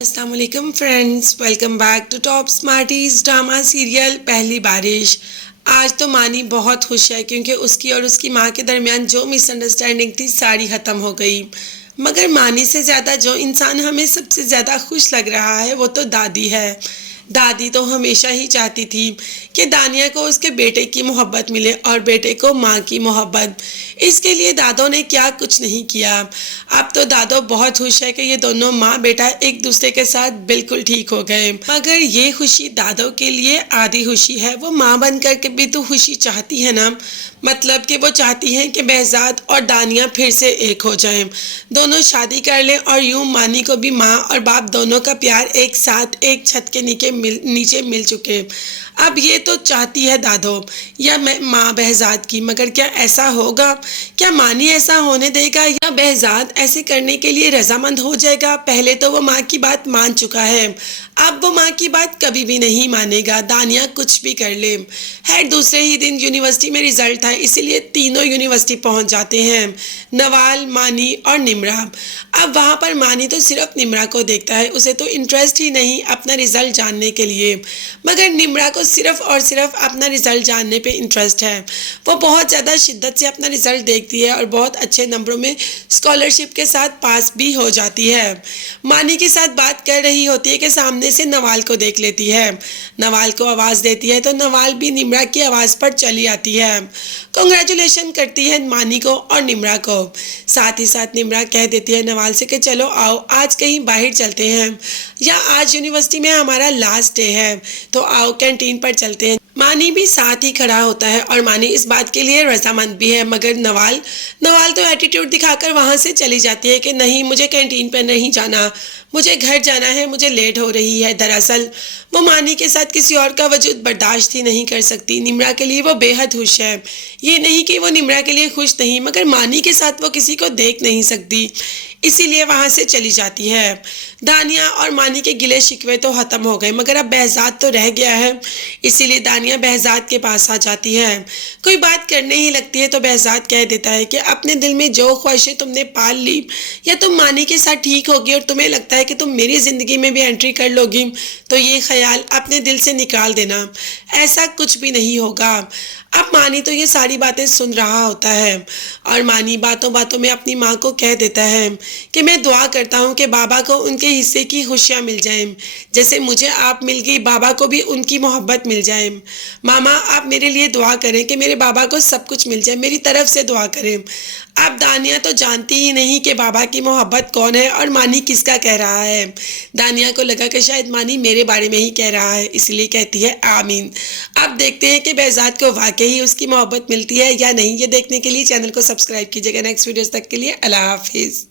अस्सलाम वालेकुम friends, welcome back to top smarties drama serial Pehli Barish. आज तो मानी बहुत खुश है क्योंकि उसकी और उसकी माँ के दरमियान जो मिसअंडरस्टैंडिंग थी सारी ख़त्म हो गई। मगर मानी से ज़्यादा जो इंसान हमें सबसे ज़्यादा खुश लग रहा है वो तो दादी है। दादी तो हमेशा ही चाहती थी कि दानिया को उसके बेटे की मोहब्बत मिले और बेटे को माँ की मोहब्बत। इसके लिए दादो ने क्या कुछ नहीं किया। अब तो दादो बहुत खुश है कि ये दोनों माँ बेटा एक दूसरे के साथ बिल्कुल ठीक हो गए। मगर ये खुशी दादो के लिए आधी खुशी है। वो माँ बन करके भी तो खुशी चाहती है ना। मतलब कि वो चाहती हैं कि behज़ाद और दानिया फिर से एक हो जाएं, दोनों शादी कर लें और यूं मानी को भी माँ और बाप दोनों का प्यार एक साथ एक छत के नीचे मिल चुके। अब ये तो चाहती है दादो या माँ behज़ाद की, मगर क्या ऐसा होगा? क्या मानी ऐसा होने देगा या behज़ाद ऐसे करने के लिए रजामंद हो जाएगा? पहले तो वो माँ की बात मान चुका है, अब वो माँ की बात कभी भी नहीं मानेगा, दानिया कुछ भी कर ले। खैर दूसरे ही दिन यूनिवर्सिटी में रिजल्ट था, इसीलिए तीनों यूनिवर्सिटी पहुंच जाते हैं, नवाल, मानी और निम्रा। अब वहाँ पर मानी तो सिर्फ निम्रा को देखता है, उसे तो इंटरेस्ट ही नहीं अपना रिजल्ट जानने के लिए, मगर निम्रा को सिर्फ और सिर्फ अपना रिजल्ट जानने पे इंटरेस्ट है। वो बहुत ज़्यादा शिद्दत से अपना रिजल्ट देखती है और बहुत अच्छे नंबरों में स्कॉलरशिप के साथ पास भी हो जाती है। मानी के साथ बात कर रही होती है कि सामने से नवाल को देख लेती है, नवाल को आवाज़ देती है तो नवाल भी निम्रा की आवाज़ पर चली आती है। कॉन्ग्रेचुलेशन करती है मानी को और निम्रा को। साथ ही साथ निम्रा कह देती है नवाल से कि चलो आओ आज कहीं बाहर चलते हैं, या आज यूनिवर्सिटी में हमारा लास्ट डे है तो आओ कैंटीन पर चलते हैं। मानी भी साथ ही खड़ा होता है और मानी इस बात के लिए रजामंद भी है, मगर नवाल तो एटीट्यूड दिखाकर वहाँ से चली जाती है कि नहीं, मुझे कैंटीन पर नहीं जाना, मुझे घर जाना है, मुझे लेट हो रही है। दरअसल वो मानी के साथ किसी और का वजूद बर्दाश्त ही नहीं कर सकती। निम्रा के लिए वो बेहद खुश है, ये नहीं कि वो निम्रा के लिए खुश नहीं, मगर मानी के साथ वो किसी को देख नहीं सकती, इसीलिए वहाँ से चली जाती है। दानिया और मानी के गिले शिकवे तो ख़त्म हो गए, मगर अब behज़ाद तो रह गया है, इसीलिए दानिया behज़ाद के पास आ जाती है। कोई बात करने ही लगती है तो behज़ाद कह देता है कि अपने दिल में जो ख्वाहिशें तुमने पाल ली, या तुम मानी के साथ ठीक होगी और तुम्हें लगता है कि तुम मेरी ज़िंदगी में भी एंट्री कर लोगी, तो ये ख्याल अपने दिल से निकाल देना, ऐसा कुछ भी नहीं होगा। अब मानी तो ये सारी बातें सुन रहा होता है और मानी बातों बातों में अपनी माँ को कह देता है कि मैं दुआ करता हूँ कि बाबा को उनके हिस्से की खुशियाँ मिल जाएं, जैसे मुझे आप मिल गई, बाबा को भी उनकी मोहब्बत मिल जाए। मामा आप मेरे लिए दुआ करें कि मेरे बाबा को सब कुछ मिल जाए, मेरी तरफ से दुआ करें। अब दानिया तो जानती ही नहीं कि बाबा की मोहब्बत कौन है और मानी किसका कह रहा है। दानिया को लगा कि शायद मानी मेरे बारे में ही कह रहा है, इसलिए कहती है आमीन। अब देखते हैं कि behज़ाद को वाकई उसकी मोहब्बत मिलती है या नहीं। ये देखने के लिए चैनल को सब्सक्राइब कीजिएगा। नेक्स्ट वीडियोस तक के लिए अल्लाह हाफिज़।